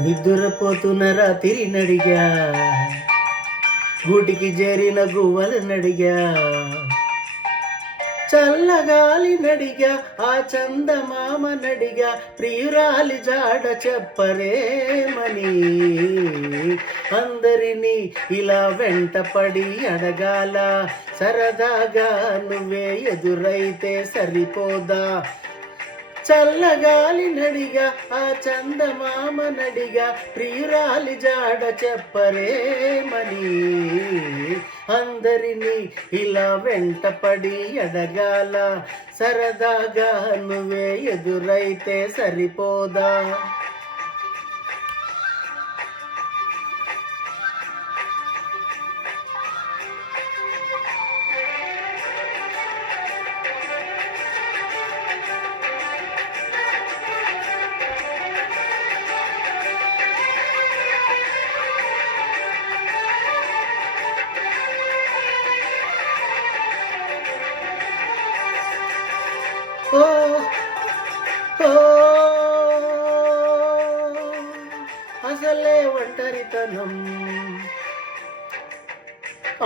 నిద్రపోతున్న రాత్రి నడిగా, గూటికి చేరిన గువ్వలు నడిగా, చల్లగాలి నడిగా, ఆ చందమామ నడిగా, ప్రియురాలి జాడ చెప్పరేమని. అందరినీ ఇలా వెంటపడి అడగాల, సరదాగా నువ్వే ఎదురైతే సరిపోదా. చల్లగాలి నడిగా, ఆ చందమామ నడిగా, ప్రియురాలి జాడ చెప్పరేమని. అందరినీ ఇలా వెంటపడి అడగాల, సరదాగా నువ్వే ఎదురైతే సరిపోదా. ఓ ఓ అసలే ఒంటరితనం,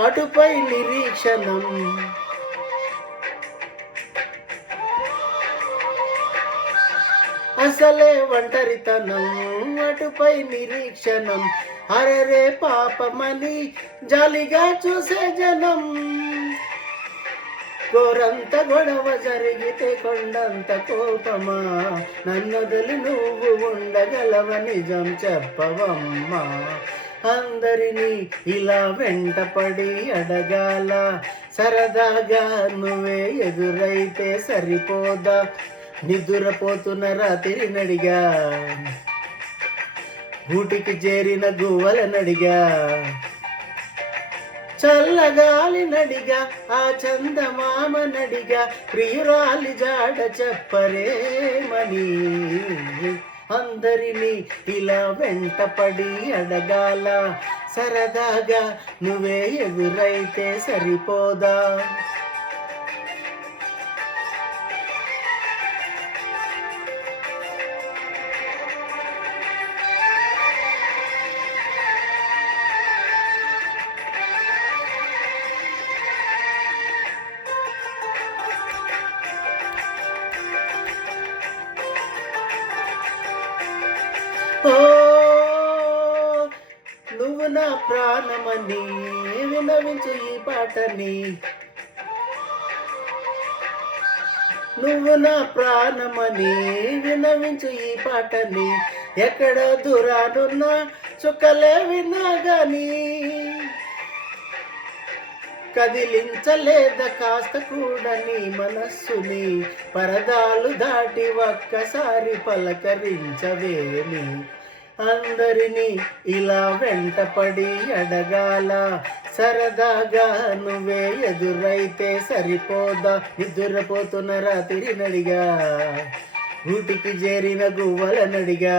అటుపై నిరీక్షణం. అసలే ఒంటరితనం, అటుపై నిరీక్షణం. అరరే పాపమని జాలిగా చూసే జనం. కోరంత గొడవ జరిగితే కొండంత కోపమా, నన్నొదిలి నువ్వు ఉండగలవ నిజం చెప్పవమ్మా. అందరినీ ఇలా వెంటపడి అడగాల, సరదాగా నువ్వే ఎదురైతే సరిపోదా. నిద్రపోతున్న రాత్రి నడిగా, గూటికి చేరిన గువ్వల నడిగా, చల్లగాలి నడిగా, ఆ చందమామ నడిగా, ప్రియురాలి జాడ చెప్పరేమని. అందరినీ ఇలా వెంటపడి అడగాల, సరదాగా నువ్వే ఎదురైతే సరిపోదా. ఓ నువ్వు నా ప్రాణమని వినవించు ఈ పాటని. నువ్వు నా ప్రాణమని వినవించు ఈ పాటని. ఎక్కడో దూరానున్నా చుక్కలే విన్నా గాని, కదిలించలేద కాస్త కూడా నీ మనస్సుని. పరదాలు దాటి ఒక్కసారి పలకరించవేమి. అందరినీ ఇలా వెంటపడి అడగాల, సరదాగా నువ్వే ఎదురైతే సరిపోదా. నిద్రపోతున్న రాత్రి నడిగా, గూటికి చేరిన గువ్వల నడిగా.